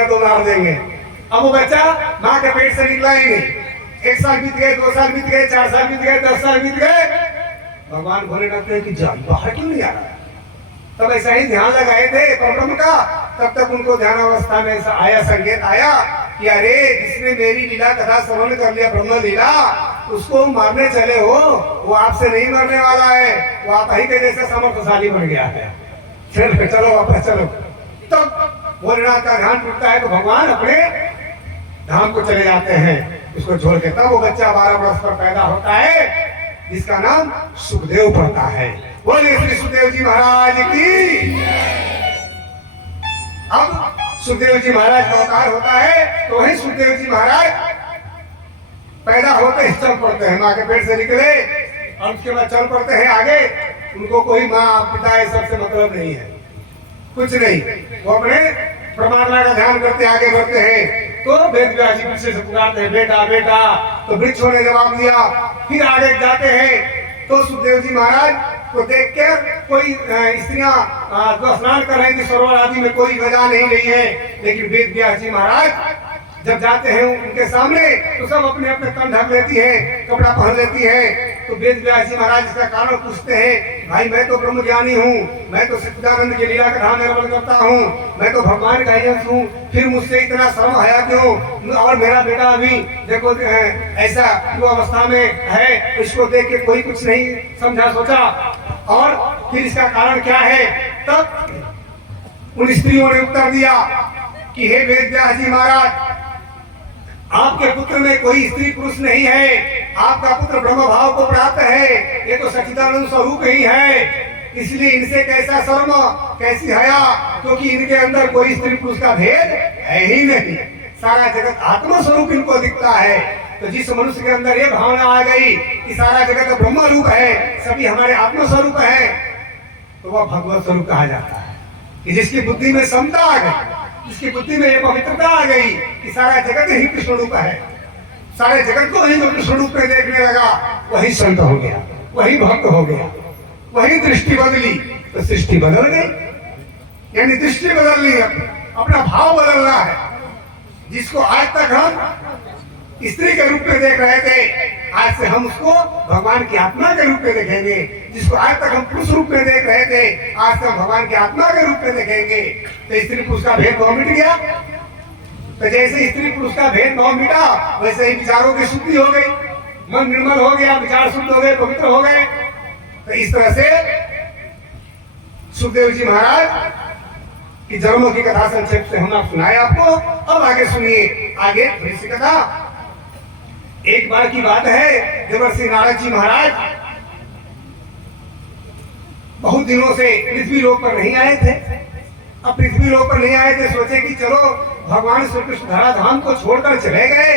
तो मार देंगे। अब वो बच्चा माँ के पेट से निकला ही नहीं। 1 साल बीत गए, 2 साल बीत गए, 4 साल बीत गए, 10 साल बीत गए। भगवान बोले लगते हैं कि जान बाहर क्यों नहीं आ रहा है। तब ऐसा ही ध्यान लगाए थे परब्रह्म का। तब तक उनको ध्यान अवस्था में ऐसा आया, संकेत आया कि अरे जिसने मेरी लीला कथा श्रवण कर लिया, ब्रह्म लीला, उसको मारने चले हो, वो आपसे नहीं मरने वाला है, वो आप ही के जैसे समर्थशाली बन गया है। चलो वापस चलो। तब भोलेनाथ का ध्यान टूटता है तो भगवान अपने धाम को चले जाते हैं, उसको छोड़ के। तब वो बच्चा 12 वर्ष पर पैदा होता है, जिसका नाम सुखदेव पड़ता है। बोलिए श्री सुखदेव जी महाराज की। अब सुखदेव जी महाराज का अवतार होता है, तो वही सुखदेव जी महाराज पैदा होते ही चल पड़ते हैं, माँ के पेट से निकले और उसके बाद चल पड़ते हैं आगे। उनको कोई माँ पिता ये सबसे मतलब नहीं है, कुछ नहीं। वो अपने परमात्मा का ध्यान करते आगे बढ़ते हैं। तो वेद व्यास जी पीछे से पुकारते हैं, बेटा बेटा। तो वृक्षों ने जवाब दिया। फिर आगे जाते हैं तो सुखदेव जी महाराज को देख कर कोई स्त्रियां जो स्नान कर रही थी सरोवर आदि में, कोई वजह नहीं रही है। लेकिन वेद व्यास जी महाराज जब जाते हैं उनके सामने तो सब अपने अपने तन ढक लेती है, कपड़ा पहन लेती है। तो वेद व्यास जी महाराज इसका कारण पूछते हैं, भाई मैं तो ब्रह्म ज्ञानी हूँ, मैं तो सच्चिदानंद की लीला का धाम निर्वहन करता हूँ, मैं तो भगवान का अंश हूँ, फिर मुझसे इतना शर्म आया क्यों? और मेरा बेटा अभी देखो ऐसा युवा अवस्था में है, इसको देख के कोई कुछ नहीं समझा सोचा। और फिर इसका कारण क्या है? तब उन स्त्रियों ने उत्तर दिया कि हे वेद व्यास जी महाराज, आपके पुत्र में कोई स्त्री पुरुष नहीं है, आपका पुत्र ब्रह्म भाव को प्राप्त है, ये तो सच्चिदानंद स्वरूप ही है। इसलिए इनसे कैसा शर्म, कैसी हया, क्योंकि इनके अंदर कोई स्त्री पुरुष का भेद है ही नहीं। सारा जगत आत्मा स्वरूप इनको दिखता है। तो जिस मनुष्य के अंदर ये भावना आ गई कि सारा जगत ब्रह्म रूप है, सभी हमारे आत्मा स्वरूप है, तो वह भगवत स्वरूप कहा जाता है। कि जिसकी बुद्धि में समता आ गई, जिसकी बुद्धि में ये पवित्रता आ गई कि सारा जगत ही कृष्ण रूप है, सारे जगत को ही कृष्ण रूप में देखने लगा, वही संत हो गया, वही भक्त हो गया, वही दृष्टि बदली तो सृष्टि बदल गई। यानी दृष्टि बदलनी, अपना भाव बदलना है। जिसको आज तक हम स्त्री के रूप में देख रहे थे, आज से हम उसको भगवान की आत्मा के रूप में देखेंगे। जिसको आज तक हम पुरुष रूप में देख रहे थे, आज से हम भगवान की आत्मा के रूप में देखेंगे। तो स्त्री पुरुष का भेदभाव मिट गया। तो जैसे स्त्री पुरुष का भेदभाव मिटा, वैसे ही विचारों की शुद्धि हो गई, मन निर्मल हो गया, विचार शुद्ध हो गए, पवित्र हो गए। तो इस तरह से सुखदेव जी महाराज की जन्मों की कथा संक्षेप से हमने सुनाया आपको। अब आगे सुनिए, आगे थोड़ी कथा। एक बार की बात है, देवर्षि नारद जी महाराज बहुत दिनों से पृथ्वी लोक पर नहीं आए थे। अब पृथ्वी लोक पर नहीं आए थे, सोचे कि चलो भगवान श्री कृष्ण धराधाम को छोड़कर चले गए,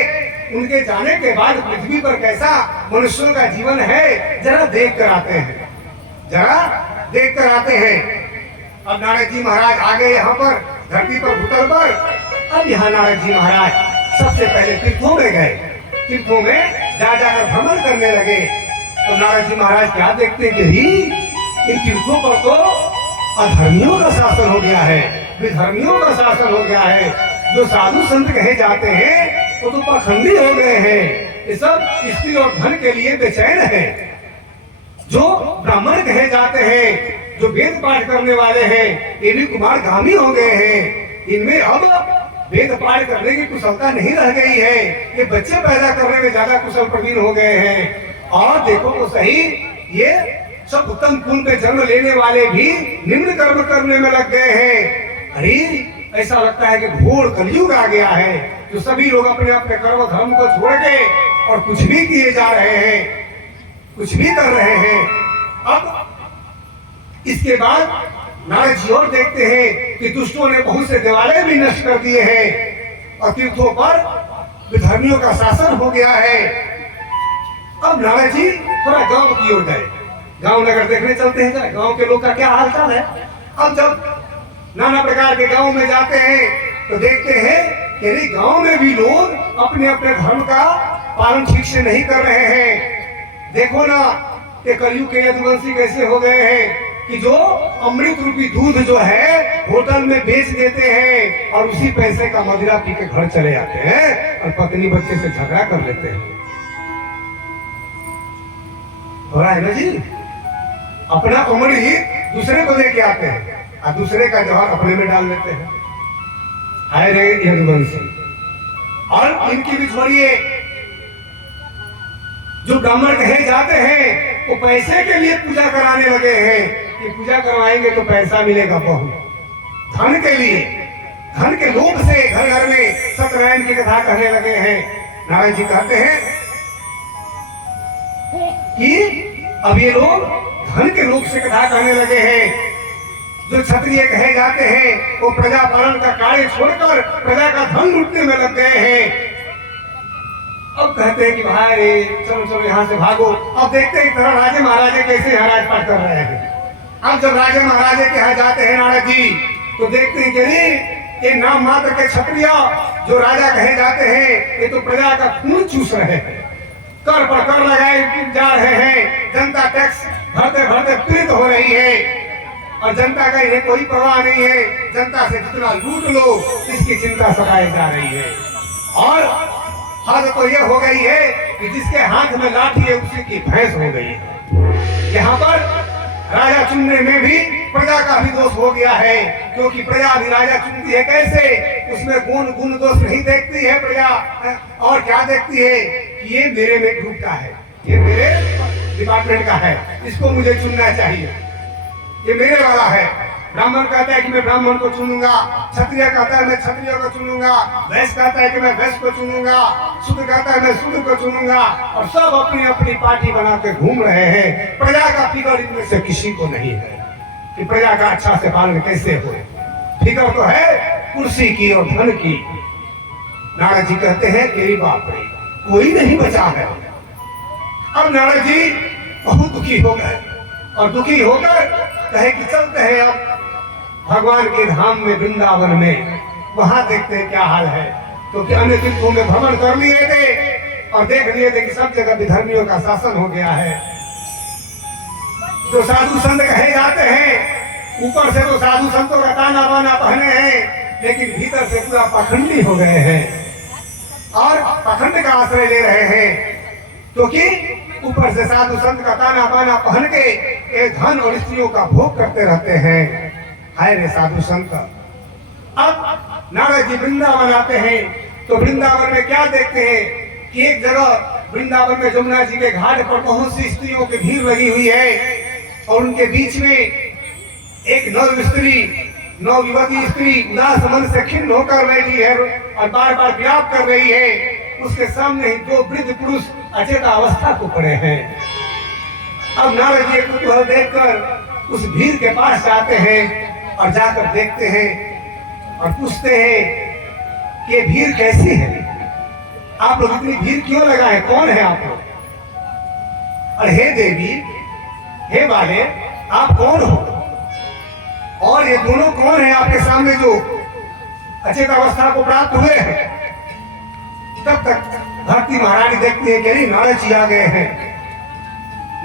उनके जाने के बाद पृथ्वी पर कैसा मनुष्यों का जीवन है जरा देख कर आते हैं, जरा देख कर आते हैं। अब नारद जी महाराज आ गए यहाँ पर धरती पर, भूतल पर। अब यहाँ नारद जी महाराज सबसे पहले तीर्थों में गए, तीर्थों में जा जाकर भ्रमण करने लगे। तो नारद जी महाराज क्या देखते कि इन तीर्थों पर तो अधर्मियों का शासन हो गया है, विधर्मियों का शासन हो गया है। जो साधु संत कहे जाते हैं वो तो पाखंडी हो गए हैं, ये सब स्त्री और धन के लिए बेचैन है। जो ब्राह्मण कहे जाते हैं, जो वेद पाठ करने वाले हैं, ये भी कुमार गामी हो गए हैं। इनमें अब वेद पाठ करने की कुशलता नहीं रह गई है, ये बच्चे पैदा करने में ज्यादा कुशल प्रवीण हो गए हैं। और देखो तो सही, ये सब उत्तम कुल में जन्म लेने वाले भी निम्न कर्म करने में लग गए हैं। अरे ऐसा लगता है कि घोर कलयुग आ गया है, जो सभी लोग अपने अपने कर्म धर्म को छोड़ के और कुछ भी किए जा रहे हैं, कुछ भी कर रहे हैं। अब इसके बाद नारद जी और देखते हैं कि दुष्टों ने बहुत से देवालय भी नष्ट कर दिए हैं और तीर्थों पर विधर्मियों का शासन हो गया है। अब नारद जी थोड़ा गांव की ओर गए, गांव नगर देखने चलते हैं, जरा गांव के लोग का क्या हाल चाल है। अब जब नाना प्रकार के गांव में जाते हैं तो देखते हैं कि गांव में भी लोग अपने अपने धर्म का पालन ठीक से नहीं कर रहे हैं। देखो ना कि कलयुग के यदुवंशी कैसे हो गए हैं कि जो अमृत रूपी दूध जो है होटल में बेच देते हैं और उसी पैसे का मदिरा पी के घर चले जाते हैं और पत्नी बच्चे से झगड़ा कर लेते हैं। हो रहा है ना जी? अपना उमड़ी दूसरे को लेके आते हैं और दूसरे का जवाब अपने में डाल लेते हैं। हाय रे यदुवंशी। और इनकी भी छोड़िए, जो ब्राह्मण कहे जाते हैं वो पैसे के लिए पूजा कराने लगे हैं कि पूजा करवाएंगे तो पैसा मिलेगा बहुत। धन के लिए, धन के लोभ से घर घर में सत्यनारायण की कथा कहने लगे हैं। नारायण जी कहते हैं कि अब ये लोग धन के लोभ से कथा कहने लगे हैं। जो क्षत्रिय कहे जाते हैं वो प्रजा पालन का कार्य छोड़कर प्रजा का धन लूटने में लग गए हैं। अब कहते हैं कि भाई रे चलो चलो यहाँ से भागो। अब देखते हैं तरह राजे महाराजे कैसे यहाँ राजपाट कर रहे हैं। अब जब राजे महाराजे के यहाँ जाते हैं नारद जी तो देखते हैं कि ये नाम मात्र के क्षत्रिय जो राजा कहे जाते हैं ये तो प्रजा का खून चूस रहे हैं, कर पर कर लगाए जा रहे हैं, जनता टैक्स भरते भरते पीड़ित हो रही है और जनता का इन्हें कोई परवाह नहीं है। जनता से जितना लूट लो इसकी चिंता सताई जा रही है। और हद तो यह हो गई है कि जिसके हाथ में लाठी है उसी की भैंस हो गई है। यहाँ पर राजा चुनने में भी प्रजा का भी दोष हो गया है, क्योंकि प्रजा भी राजा चुनती है कैसे, उसमें गुण दोष नहीं देखती है प्रजा, और क्या देखती है कि ये मेरे में ग्रुप का है, ये मेरे डिपार्टमेंट का है, इसको मुझे चुनना चाहिए, ये मेरे वाला है। ब्राह्मण कहता है कि मैं ब्राह्मण को चुनूंगा, क्षत्रिय कहता है मैं क्षत्रिय को चुनूंगा, वैश्य कहता है कि मैं वैश्य को चुनूंगा, शूद्र कहता है मैं शूद्र को चुनूंगा, और सब अपनी अपनी पार्टी बना के घूम रहे हैं। प्रजा का फिक्र इनमें से किसी को नहीं है कि प्रजा का अच्छा से पालन कैसे हो। फिक्र तो है कुर्सी की और धन की। नारद जी कहते हैं तेरी बाप रे कोई नहीं बचा है। अब नारद जी बहुत दुखी हो गए और दुखी होकर कहे कि चलते हैं अब भगवान के धाम में वृंदावन में, वहां देखते हैं क्या हाल है। क्योंकि अन्य तीर्थों में भ्रमण कर लिए थे और देख लिए थे कि सब जगह विधर्मियों का शासन हो गया है। जो साधु संत कहे जाते हैं ऊपर से तो साधु संतों का ताना बाना पहने हैं, लेकिन भीतर से पूरा पाखंडी हो गए हैं और पाखंड का आश्रय ले रहे हैं। क्योंकि ऊपर से साधु संत का ताना बाना पहन के एक धन और स्त्रियों का भोग करते रहते हैं। हाय रे साधु संत। अब नारद जी वृंदावन आते हैं तो वृंदावन में क्या देखते हैं कि एक जगह वृंदावन में जमुना जी के घाट पर बहुत सी स्त्रियों की भीड़ लगी हुई है और उनके बीच में एक नवयुवती स्त्री उदास मन से खिन्न होकर बैठी है और बार बार विलाप कर रही है। उसके सामने ही दो वृद्ध पुरुष अचेता अवस्था को पड़े हैं। अब नारद जी कुतूहल देखकर उस भीड़ के पास जाते हैं और जाकर देखते हैं और पूछते हैं कि ये भीड़ कैसी है, आप लोग इतनी भीड़ क्यों लगाए, कौन है आप लोग? और हे देवी हे बाले आप कौन हो और ये दोनों कौन है आपके सामने जो अचेत अवस्था को प्राप्त हुए हैं? तब तक भक्ति महारानी देखती है कि नारद जी आ गए हैं।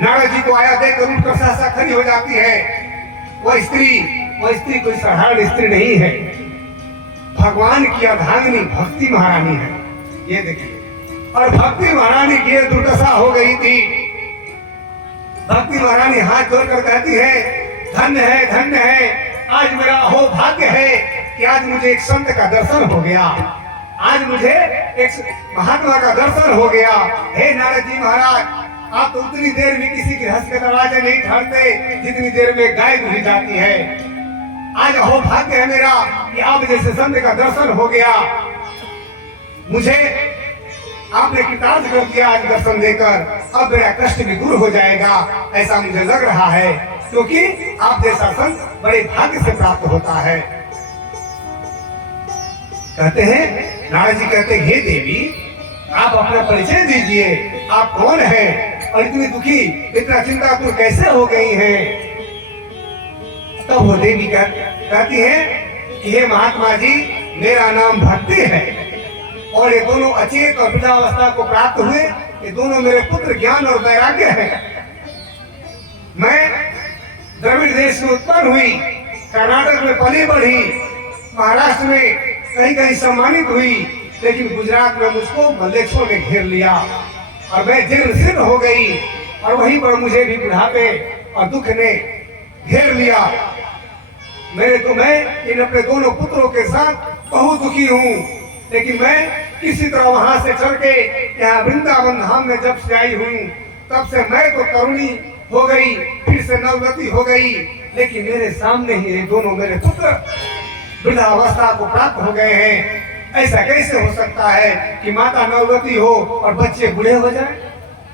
नारद जी को आया देखकर उठकर सहसा खड़ी हो जाती है। वह स्त्री कोई साधारण स्त्री नहीं है, भगवान की अर्धांगिनी भक्ति महारानी है। ये देखिए, और भक्ति महारानी की दुर्दशा हो गई थी। भक्ति महारानी हाथ जोड़कर कहती है धन्य है आज मेरा अहो भाग्य है कि आज मुझे एक संत का दर्शन हो गया, आज मुझे एक महात्मा का दर्शन हो गया। हे नारद जी महाराज आप तो उतनी देर में किसी के हंस के दरवाजे नहीं ढालते जितनी देर में गाय दुही जाती है। आज अहो भाग्य है मेरा कि आप जैसे संत का दर्शन हो गया, मुझे आपने कृतार्थ कर दिया आज दर्शन देकर। अब मेरा कष्ट भी दूर हो जाएगा ऐसा मुझे लग रहा है, क्योंकि आप जैसा संत बड़े भाग्य से प्राप्त होता है। कहते हैं नारद जी कहते हैं हे देवी आप अपना परिचय दीजिए, आप कौन हैं और इतनी दुखी इतना चिंतातुर कैसे हो गई हैं? तब वो देवी कहती है कि हे महात्मा जी मेरा नाम भक्ति है और ये दोनों अचेत और वृद्धावस्था को प्राप्त हुए, ये दोनों मेरे पुत्र ज्ञान और वैराग्य हैं। मैं द्रविड़ देश में उत्पन्न हुई कर्नाटक में पली बढ़ी, महाराष्ट्र में कहीं कहीं सम्मानित हुई, लेकिन गुजरात में मुझको मल्लेच्छों ने घेर लिया और मैं जीर्ण शीर्ण हो गई और वहीं पर मुझे भी बुढ़ापे और दुख ने घेर लिया। मैं इन अपने दोनों पुत्रों के साथ बहुत दुखी हूँ, लेकिन मैं किसी तरह वहां से चल के यहाँ वृंदावन धाम में जब से आई हूँ, तब से मैं तो तरुणी हो गई, फिर से नववती हो गई, लेकिन मेरे सामने ही ये दोनों मेरे पुत्र वृद्धावस्था को प्राप्त हो गए हैं। ऐसा कैसे हो सकता है कि माता नववती हो और बच्चे बूढ़े हो जाए?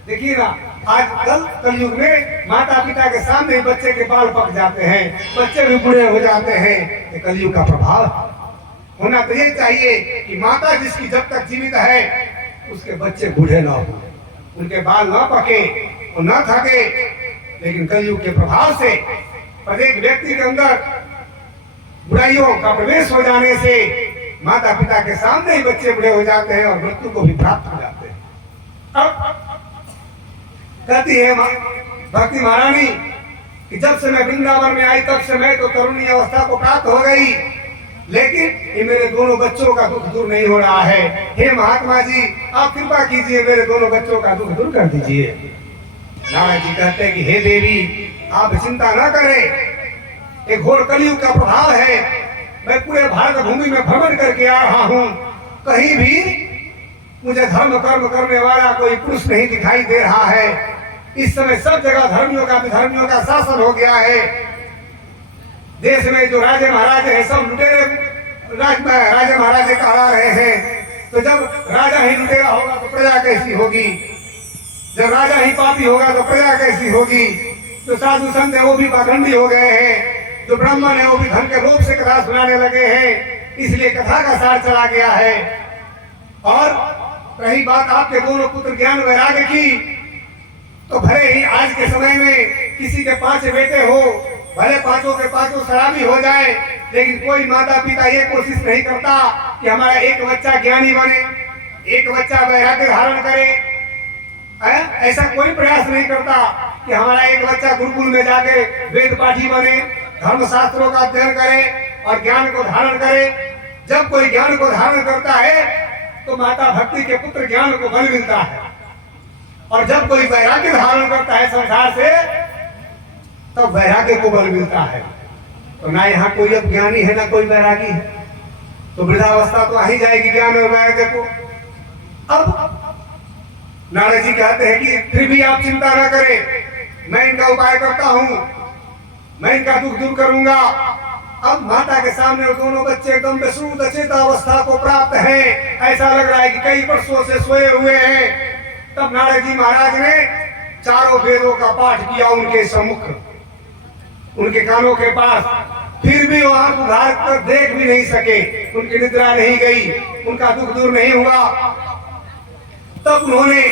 देखिए ना, आजकल कलयुग में माता पिता के सामने बच्चे के बाल पक जाते हैं, बच्चे भी बूढ़े हो जाते हैं। ये कलयुग का प्रभाव होना तो ये चाहिए कि माता जिसकी जब तक जीवित है उसके बच्चे बूढ़े ना हो, उनके बाल ना पके और ना थके। लेकिन कलयुग के प्रभाव से प्रत्येक व्यक्ति के अंदर बुराइयों का प्रवेश हो जाने से माता पिता के सामने ही बच्चे बूढ़े हो जाते हैं और मृत्यु को भी प्राप्त हो जाते हैं। अब कहती है भक्ति महारानी कि जब से मैं वृंदावन में आई तब से मैं तो तरुणी अवस्था को प्राप्त हो गई, लेकिन ये मेरे दोनों बच्चों का दुख दूर नहीं हो रहा है। हे महात्मा जी, आप कृपा कीजिए, मेरे दोनों बच्चों का दुख दूर कर दीजिए। नारायण जी कहते हैं कि हे देवी, आप चिंता न करें, एक घोर कलयुग का प्रभाव है। मैं पूरे भारत भूमि में भ्रमण करके आ रहा हूँ, कहीं भी मुझे धर्म कर्म करने वाला कोई पुरुष नहीं दिखाई दे रहा है। इस समय सब जगह धर्मियों का शासन हो गया है। देश में जो राजे महाराजे हैं सब लुटेरे राजे महाराजे कहा रहे हैं। तो जब राजा ही लुटेरा होगा तो प्रजा कैसी होगी? जब राजा ही पापी होगा तो प्रजा कैसी होगी? जो साधु संत है वो भी पाखंडी हो गए हैं, जो ब्राह्मण है वो भी धन के लोभ से कथा सुनाने लगे हैं। इसलिए कथा का सार चला गया है। और रही बात आपके दोनों पुत्र ज्ञान वैराग्य की, तो भले ही आज के समय में किसी के 5 बेटे हो, भले पांचों के पांचों शराबी हो जाए, लेकिन कोई माता पिता ये कोशिश नहीं करता कि हमारा एक बच्चा ज्ञानी बने, एक बच्चा वैराग्य धारण करे। ऐसा कोई प्रयास नहीं करता कि हमारा एक बच्चा गुरुकुल में जाके वेद पाठी बने, धर्म शास्त्रों का अध्ययन करे और ज्ञान को धारण करे। जब कोई ज्ञान को धारण करता है तो माता भक्ति के पुत्र ज्ञान को बल मिलता है, और जब कोई वैराग्य धारण करता है संसार से तब तो वैराग्य को बल मिलता है। तो ना यहाँ कोई अब ज्ञानी है ना कोई वैरागी है, तो वृद्धावस्था तो आ ही जाएगी ज्ञान और वैराग्य को। अब नारद जी कहते हैं कि फिर भी आप चिंता ना करें, मैं इनका उपाय करता हूँ, मैं इनका दुख दूर करूंगा। अब माता के सामने वो दोनों बच्चे एकदम बेसुध अचेत अवस्था को प्राप्त हैं। ऐसा लग रहा है कि कई वर्षों से सोए हुए हैं। तब नारद जी महाराज ने चारों वेदों का पाठ किया उनके सम्मुख, उनके कानों के पास। फिर भी वो आंख उघाड़ कर देख भी नहीं सके, उनकी निद्रा नहीं गई, उनका दुख दूर नहीं हुआ। तब उन्होंने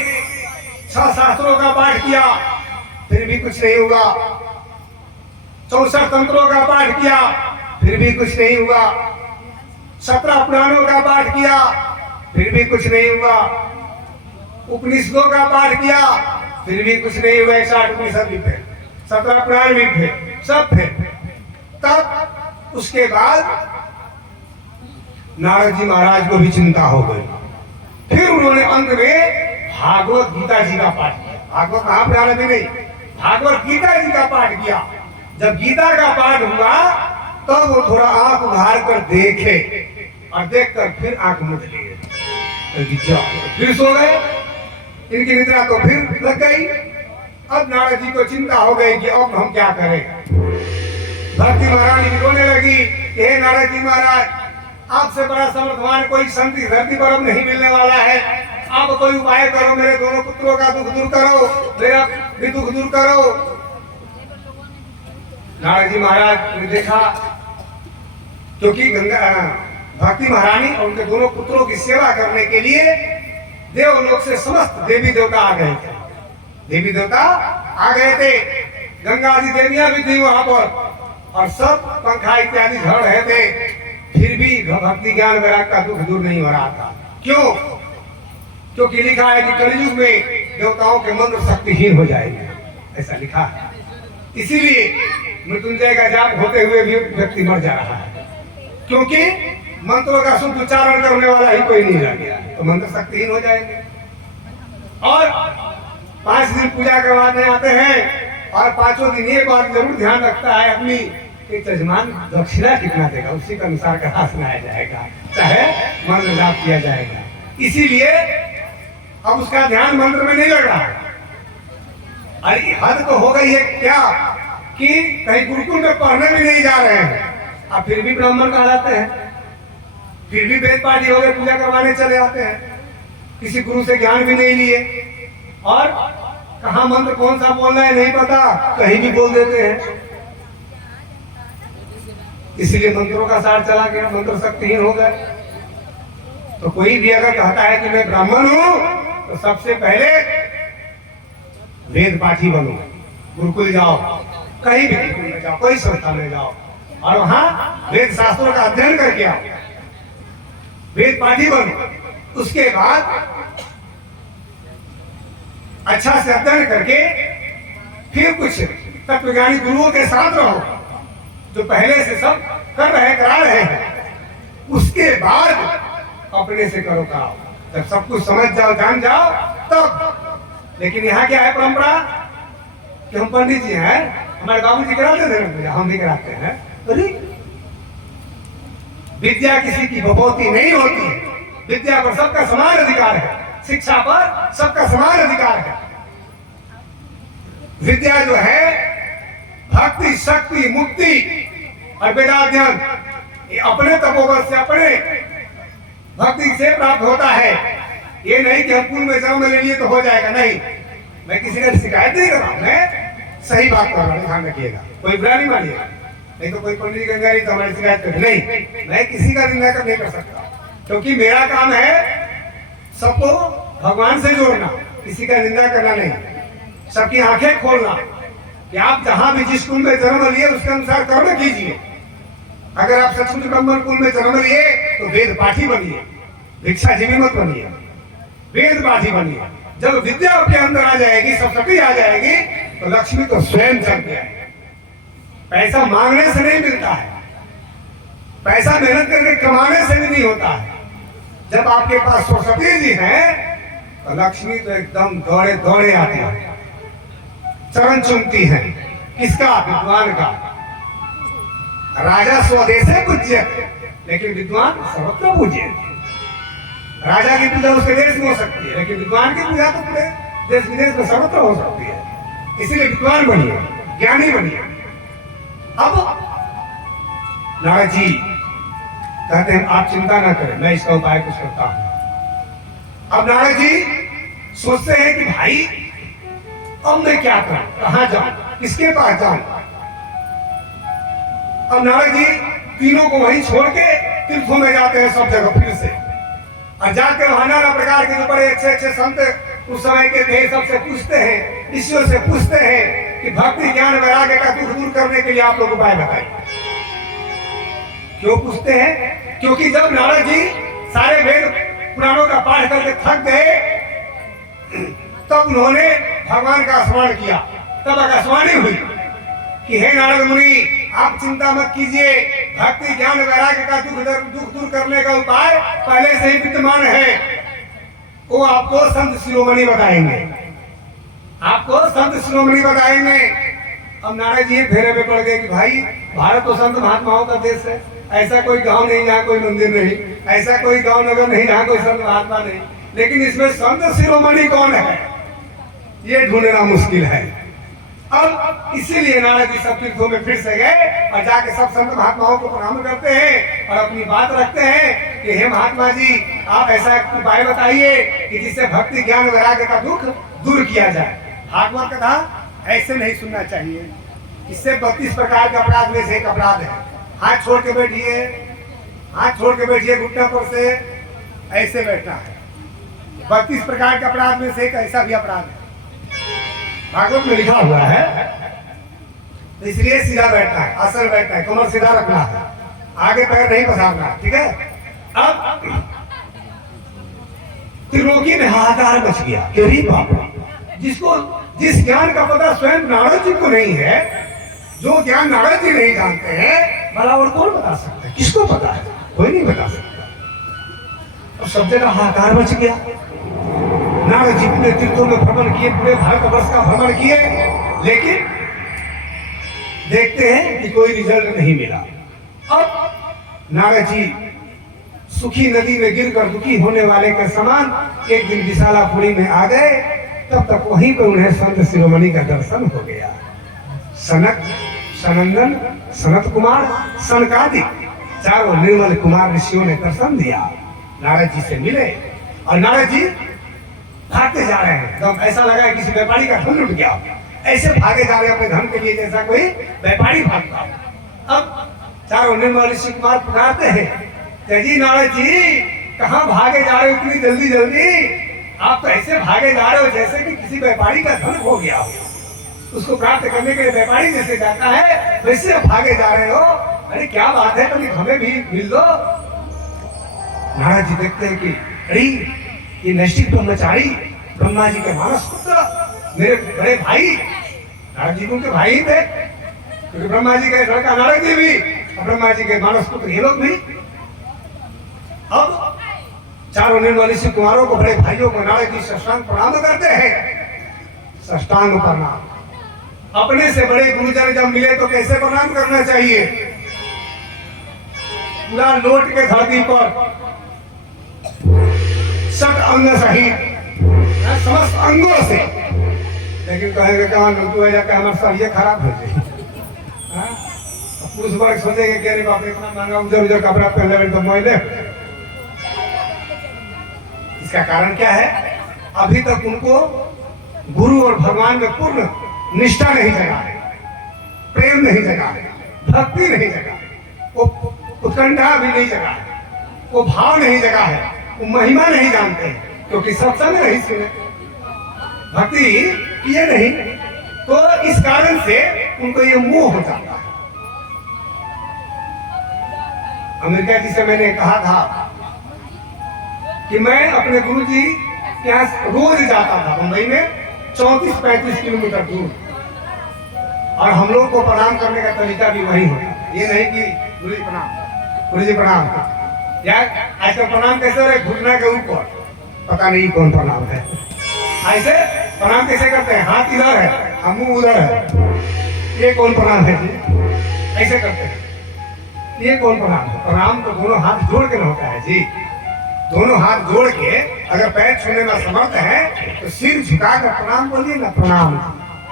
6 शास्त्रों का पाठ किया, फिर भी कुछ नहीं हुआ। 64 तंत्रों का पाठ किया, फिर भी कुछ नहीं हुआ। 17 पुराणों का पाठ किया, फिर भी कुछ नहीं हुआ। उपनिषदों का पाठ किया, फिर भी कुछ नहीं हुआ। 60 उपनिषद भी थे, 17 पुराण भी थे, सब थे। तब उसके बाद नारद जी महाराज को भी चिंता हो गई। फिर उन्होंने अंत में भागवत गीता जी का पाठ किया। भागवत महापुराण भी नहीं, भागवत गीता जी का पाठ किया। जब गीता का पाठ हुआ तब वो थोड़ा आंख उघाड़ कर देखे, और देखकर फिर आंख मूंद लिए, फिर सो गए। इनकी निद्रा तो फिर लग गई। अब नारद जी को चिंता हो गई कि अब हम क्या करें। भक्ति महारानी भी रोने लगी, हे नारद जी महाराज, आपसे बड़ा समर्थवान कोई संत इस धरती पर अब नहीं मिलने वाला है। आप कोई उपाय करो, मेरे दोनों पुत्रों का दुख दूर करो, मेरा भी दुख दूर करो। नारद जी महाराज ने देखा, क्योंकि भक्ति महारानी और उनके दोनों पुत्रों की सेवा करने के लिए देवलोक से समस्त देवी देवता आ गए थे। देवी देवता आ गए थे, गंगा आदि देवियां भी थी वहां पर, और सब पंखा इत्यादि झड़ रहे थे। फिर भी भक्ति ज्ञान वैराग्य का दुख दूर नहीं हो रहा था। क्यों? क्योंकि लिखा है कि कलयुग में देवताओं के मंत्र शक्तिहीन हो जाएंगे, ऐसा लिखा है। इसीलिए मृत्युंजय का जाप होते हुए भी व्यक्ति मर जा रहा है, क्योंकि मंत्रों का शुद्ध उच्चारण करने वाला ही कोई नहीं रह गया, तो मंत्र शक्तिहीन हो जाएंगे। और 5 दिन पूजा करवाने आते हैं, और 5वें दिन ये बात जरूर ध्यान रखता है अपनी कि यजमान दक्षिणा कितना देगा, उसी के अनुसार कथा सुनाया जाएगा, चाहे मंत्र जाप किया जाएगा। इसीलिए अब उसका ध्यान मंत्र में नहीं लग रहा है। अरे हद तो हो गई है क्या कि कहीं गुरुकुल में पढ़ने भी नहीं जा रहे हैं, अब फिर भी ब्राह्मण कहलाते हैं, फिर भी वेद पाठी हो गए, पूजा करवाने चले आते हैं, किसी गुरु से ज्ञान भी नहीं लिए, और कहा मंत्र कौन सा बोलना है नहीं पता, कहीं भी बोल देते हैं। इसलिए मंत्रों का सार चला गया, मंत्र शक्तिहीन हो गए। तो कोई भी अगर कहता है कि मैं ब्राह्मण हूं, तो सबसे पहले वेद पाठी बनो, गुरुकुल जाओ, कहीं भी गुरुकुल में जाओ, कोई संस्था में जाओ, और वहां वेद शास्त्रों का अध्ययन करके आओ, वेद पाठी बनो। उसके बाद अच्छा से अध्ययन करके फिर कुछ तत्वज्ञानी गुरुओं के साथ रहो, जो पहले से सब करा रहे हैं। उसके बाद अपने से करो काम, जब सब कुछ समझ जाओ, जान जाओ, तब। लेकिन यहाँ क्या है परंपरा कि हम पंडित जी हैं, हमारे बाबूजी कराते थे पूजा, हम भी कराते हैं। अरे विद्या किसी की बपौती नहीं होती, विद्या पर सबका समान अधिकार है, शिक्षा पर सबका समान अधिकार है। विद्या जो है भक्ति, शक्ति, मुक्ति और वेदाध्ययन, ये अपने तपोबल से, अपने भक्ति से प्राप्त होता है। ये नहीं कि हम कुल में जन्म ले लिए तो हो जाएगा, नहीं। मैं किसी का शिकायत नहीं कर रहा हूं, मैं सही बात कर रहा हूं, ध्यान रखिएगा, कोई बुरा नहीं मानिएगा। नहीं तो कोई पंडित गंगा तो हमारी शिकायत करे, नहीं, मैं किसी का निंदा नहीं कर सकता, क्योंकि मेरा काम है सबको भगवान से जोड़ना, किसी का निंदा करना नहीं, सबकी आंखें खोलना कि आप जहां भी जिस कुल में जन्म लिए उसके अनुसार कर्म कीजिए। अगर आप सचमुच ब्राह्मण कुल में जन्म लिए तो वेद पाठी बनिए, भिक्षाजीवी मत बनिए, वेद पाठी बनिए। जब विद्या आपके अंदर आ जाएगी, सब शक्ति आ जाएगी, तो लक्ष्मी तो स्वयं चल गया है। पैसा मांगने से नहीं मिलता है, पैसा मेहनत करके कमाने से भी नहीं होता है। जब आपके पास सरस्वती जी हैं, तो लक्ष्मी तो एकदम दौड़े दौड़े आती है, चरण चूमती है। किसका? विद्वान का। राजा स्वदेशे पूज्य, लेकिन विद्वान सर्वत्र पूज्य। राजा की पूजा उसके देश में हो सकती है, लेकिन विद्वान की पूजा तो पूरे देश विदेश में सर्वत्र हो सकती है। इसीलिए विद्वान बनिए, ज्ञानी बनिए। अब नारद जी कहते हैं आप चिंता ना करें, मैं इसका उपाय कुछ करता हूं। अब नारद जी सोचते हैं कि भाई अब मैं क्या करूं, कहां जाऊं, किसके पास जाऊं। अब नारद जी तीनों को वहीं छोड़ के तीर्थों में जाते हैं, सब जगह फिर से, और जाकर नाना प्रकार के जो बड़े अच्छे अच्छे संत उस समय के थे, सबसे पूछते हैं, ईश्वर से पूछते हैं कि भक्ति ज्ञान वैराग्य का दुख दूर करने के लिए आप लोग उपाय बताइए। क्यों पूछते हैं? क्योंकि जब नारद जी सारे वेद पुराणों का पाठ करके थक गए, तब उन्होंने भगवान का स्मरण किया। तब आकाशवाणी हुई कि हे नारद मुनि, आप चिंता मत कीजिए, भक्ति ज्ञान वैराग्य का दुख दूर करने का उपाय पहले से ही विद्यमान है, वो आपको संत शिरोमणि बताएंगे, आपको संत शिरोमणि बताएंगे। अब नारद जी फेरे में पड़ गए कि भाई भारत तो संत महात्माओं का देश है, ऐसा कोई गांव नहीं जहाँ कोई मंदिर नहीं, ऐसा कोई गांव नगर नहीं जहाँ कोई संत महात्मा नहीं, लेकिन इसमें संत शिरोमणि कौन है ये ढूंढना मुश्किल है। अब इसीलिए नारद जी सब तीर्थों में फिर से गए और जाके सब संत महात्माओं को प्रणाम करते हैं और अपनी बात रखते हैं कि हे महात्मा जी, आप ऐसा उपाय बताइए कि जिससे भक्ति ज्ञान वैराग्य का दुख दूर किया जाए। भागवत कथा ऐसे नहीं सुनना चाहिए, इससे 32 प्रकार के अपराध में से एक अपराध है। हाथ छोड़ के बैठिए, हाथ छोड़ के बैठिए, घुटने पर से ऐसे बैठना है। 32 प्रकार के अपराध में से एक ऐसा भी अपराध है, भागवत में लिखा हुआ है। इसलिए सीधा बैठना है, आसन बैठना है, कमर सीधा रखना है, आगे पैर नहीं पसारना, ठीक है। अब त्रिलोकी में हाहाकार मच गया, जिस ज्ञान का पता स्वयं नारद जी को नहीं है, जो ज्ञान नारद जी नहीं जानते हैं भला और कौन बता सकता है? किसको पता है? कोई नहीं बता सकता। और सब जगह हाहाकार मच गया। नारद जी पूरे तीर्थों में भ्रमण किए, पूरे भारतवर्ष का भ्रमण किए, लेकिन देखते हैं कि कोई रिजल्ट नहीं मिला। अब नारद जी सुखी नदी में गिरकर दुखी होने वाले के समान एक दिन विशालापुरी में आ गए। तब तक वहीं पर उन्हें संत शिरोमणि का दर्शन हो गया। सनक, सनंदन, सनत कुमार, सनकादिक चारों निर्मल कुमार ऋषियों ने दर्शन दिया। नारद जी से मिले और नारद जी भागते जा रहे हैं। एकदम ऐसा लगा है किसी व्यापारी का धन लुट गया, ऐसे भागे जा रहे हैं अपने धन के लिए जैसा कोई व्यापारी भागता। अब चारों निर्मल ऋषि कुमार पुकारते हैं, जी नारद जी कहाँ भागे जा रहे हो इतनी जल्दी जल्दी? आप तो ऐसे भागे जा रहे हो जैसे कि किसी व्यापारी का धन हो गया हो। उसको प्राप्त करने के लिए व्यापारी जैसे जाता है वैसे आप भागे जा रहे हो। अरे क्या बात है, कभी हमें भी मिल दो। नारद जी देखते हैं कि अरे ये नैष्ठिक ब्रह्मचारी ब्रह्मा जी के मानस पुत्र मेरे बड़े भाई, नारद जी उनके भाई थे क्योंकि ब्रह्मा जी के लड़का नारद जी भी और ब्रह्मा जी के मानस पुत्र ये लोग भी। अब चारों निर्मल ऋषि कुमारों को, बड़े भाइयों को नारद जी साष्टांग प्रणाम करते हैं। साष्टांग प्रणाम। अपने से बड़े गुरुजन जब मिले तो कैसे प्रणाम करना चाहिए? पूरा लौट के धरती पर सब अंग सहित समस्त अंगों से। लेकिन कहेंगे कहाँ तू जाकर हमारे साथ ये खराब हो जाए। पुरुष वर्ग सोचेंगे कि अरे बाप रे इतना महंगा उधर उधर कपड़ा पहन ले तो मोह ले। इसका कारण क्या है? अभी तक उनको गुरु और भगवान में पूर्ण निष्ठा नहीं जगा है, प्रेम नहीं जगा है, भक्ति नहीं जगा है, वो उत्कंठा भी नहीं जगा है, वो भाव नहीं जगा है, वो महिमा नहीं जानते क्योंकि सत्संग नहीं सुने, भक्ति किए नहीं। तो इस कारण से उनको ये मोह हो जाता है। अमेरिका जी से मैंने कहा था कि मैं अपने गुरु जी के यहाँ रोज जाता था मुंबई में 34-35 किलोमीटर दूर, और हम लोग को प्रणाम करने का तरीका भी वही होता। ये नहीं कि गुरु जी प्रणाम, गुरु जी प्रणाम, या ऐसा प्रणाम कैसे हो रहे घुटना के ऊपर, पता नहीं कौन प्रणाम है। ऐसे प्रणाम कैसे करते हैं? हाथ इधर है, मुंह उधर है, ये कौन प्रणाम है जी? ऐसे करते हैं, ये कौन प्रणाम है? प्रणाम तो दोनों हाथ जोड़ के होता है जी। दोनों हाथ जोड़ के अगर पैर छूने में समर्थ है तो सिर झुकाकर प्रणाम बोलिए ना, प्रणाम,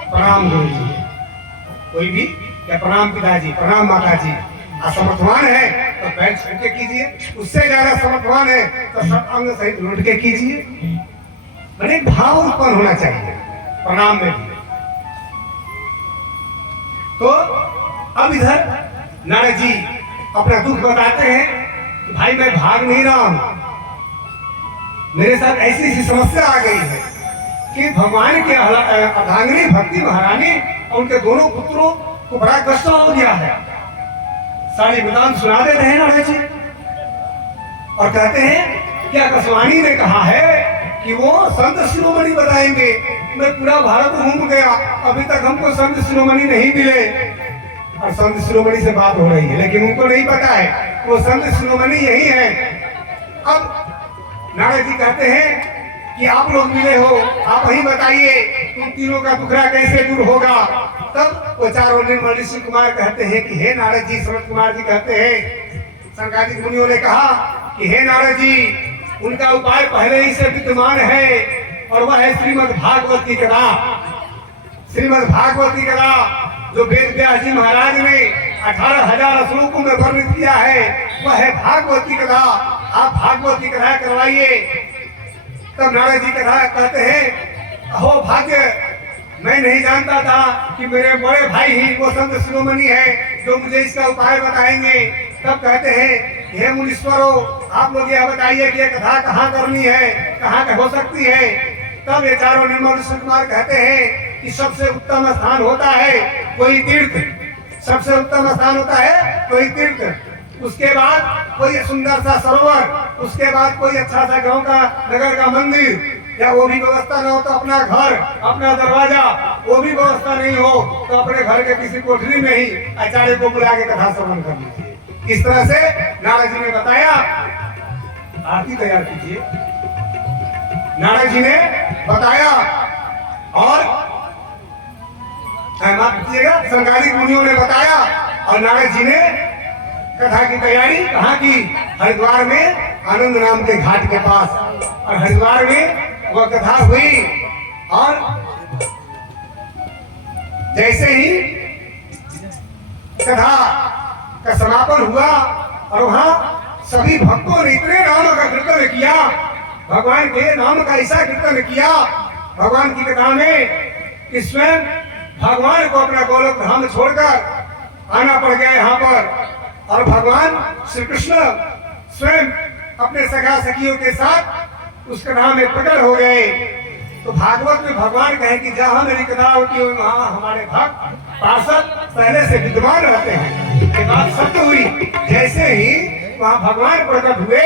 प्रणाम गुरु जी। कोई भी या प्रणाम पिताजी, प्रणाम माता जी। असमर्थवान है तो पैर छू के कीजिए, उससे ज्यादा समर्थवान है तो सब अंग सहित लौट के कीजिए। मैंने भाव उत्पन्न होना चाहिए प्रणाम में भी। तो अब इधर नारद जी अपना दुख बताते हैं कि भाई मैं भाग नहीं रहा हूं, मेरे साथ ऐसी ऐसी समस्या आ गई है कि भगवान के अर्धांगिनी भक्ति महारानी और उनके दोनों पुत्रों को बड़ा कष्ट हो गया है। सारी वृतांत सुना देते हैं नारद जी और कहते हैं कि आकाशवाणी ने कहा है कि वो संत शिरोमणि बताएंगे। मैं पूरा भारत घूम गया, अभी तक हमको संत शिरोमणि नहीं मिले। और संत शिरोमणि से बात हो रही है लेकिन उनको नहीं पता है वो संत शिरोमणि यही है। अब नारद जी कहते हैं कि आप लोग मिले हो, आप ही बताइए तुम तीनों का दुखड़ा कैसे दूर होगा। तब वो चारों निर्मल ऋषि कुमार कहते हैं कि हे नारद जी, सनत कुमार जी कहते हैं, संकादिक मुनियों ने कहा कि हे नारद जी, उनका उपाय पहले ही से विद्यमान है और वह है श्रीमद् भागवत की कथा। श्रीमद् भागवत की कथा जो वेद व्यास जी महाराज ने 18,000 श्लोकों में वर्णित किया है, वह है भागवत की कथा। आप भागवत की कथा करवाइए। तब नारद जी कथा कहते हैं, अहो भाग्य, मैं नहीं जानता था कि मेरे बड़े भाई ही वो संत शिरोमणि है जो मुझे इसका उपाय बताएंगे। तब कहते हैं, हे मुनीश्वरों, आप लोग यह बताइए कि यह कथा कहाँ करनी है, कहाँ हो सकती है। तब ये चारों निर्मल ऋषि कुमार कहते हैं कि सबसे उत्तम स्थान होता है कोई तीर्थ, सबसे उत्तम स्थान होता है कोई तीर्थ, उसके बाद कोई सुंदर सा सरोवर, उसके बाद कोई अच्छा सा गांव का नगर का मंदिर, या वो भी व्यवस्था न हो तो अपना घर, अपना दरवाजा, वो भी व्यवस्था नहीं हो तो अपने घर के किसी कोठरी में ही आचार्य को बुला के कथा श्रवण कर लीजिए। इस तरह से नारद जी ने बताया। आरती तैयार कीजिए। नारद जी ने बताया और माफ कीजिएगा, संगाली मुनियों ने बताया और नारद जी ने कथा की तैयारी कहाँ की? हरिद्वार में आनंद नाम के घाट के पास। और हरिद्वार में वह कथा हुई और जैसे ही कथा का समापन हुआ और वहां सभी भक्तों ने इतने नाम का कीर्तन किया, भगवान के नाम का ऐसा कीर्तन किया भगवान की कथा में कि स्वयं भगवान को अपना गोलोक धाम छोड़कर आना पड़ गया यहाँ पर। और भगवान श्री कृष्ण स्वयं अपने सखा सखियों के साथ उस कथा में प्रकट हो गए। तो भागवत में भगवान कहे कि जहाँ मेरी कथा होती है वहाँ हमारे भक्त पार्षद पहले से विद्यमान रहते हैं। ये बात सत्य हुई। जैसे ही वहाँ भगवान प्रकट हुए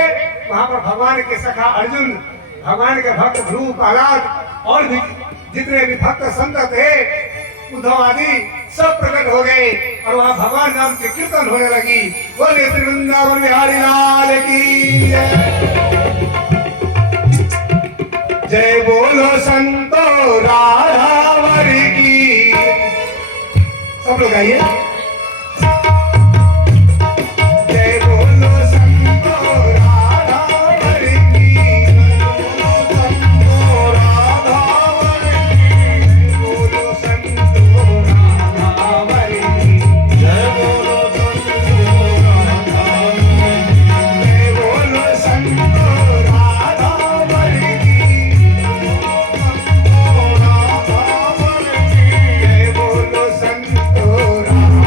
वहाँ पर भगवान के सखा अर्जुन, भगवान के भक्त ध्रुव, प्रहलाद और भी जितने भी भक्त संत थे, उद्धव आदि सब प्रकट हो गए और वहाँ भगवान नाम की कीर्तन होने लगी। बोले श्री वृंदावन बिहारी लाल की जय। बोलो संतो राधावर की। सब लोग आइए। जय बोलो संतो राधावर की। बोलो संतो राधावर की। जय बोलो संतो राधावर की। जय बोलो संतो राधावर की। जय बोलो संतो राधावर की।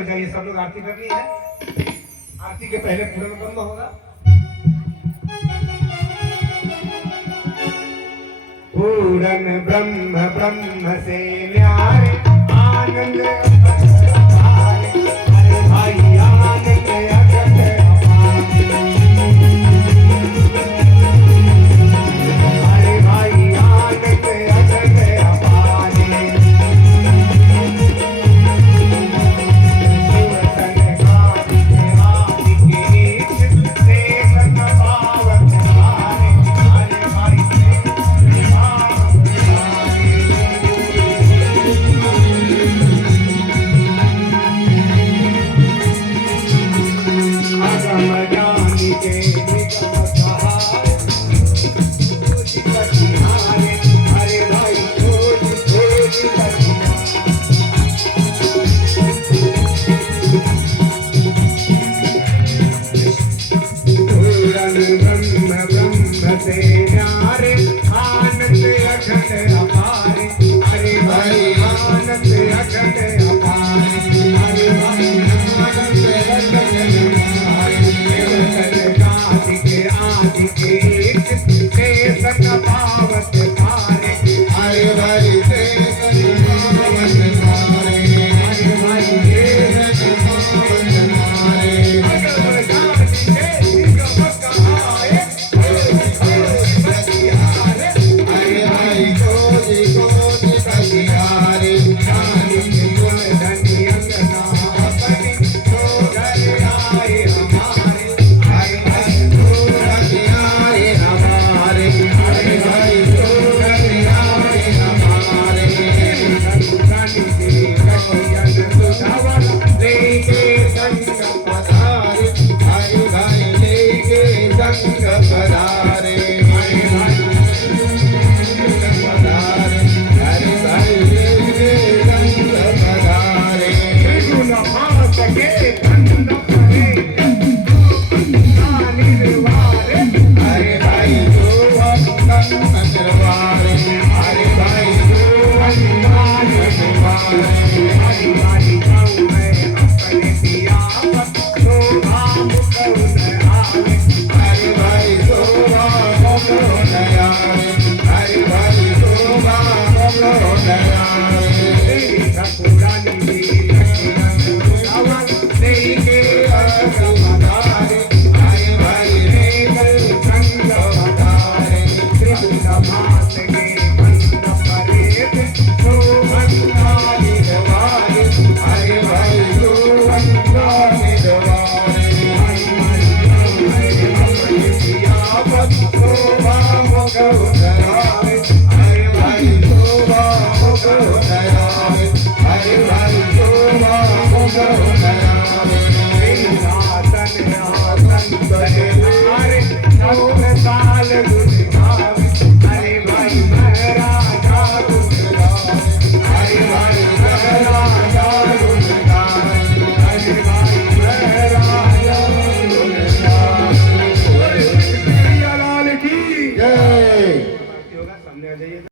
हो जाइए, सब लोग आरती करनी है। आरती के पहले पूर्ण ब्रह्म होगा। पूर्ण ब्रह्म ब्रह्म से न्यारे आनंद अपार। अरे भाई आनंद अखंड अपार। अरे भाई आनंद अखंड अपार। शिव संग आदि के से संग पावन हारे। अरे भाई ब्रह्म ब्रह्म से न्यारे आनंद अखंड अपार। अरे भाई आनंद अखंड अपार। अरे भाई आनंद अखंड अपार। आदि के से सत पावत पारे। अरे भाई से सत पावत पारे। अरे भाई से सत पावत पारे।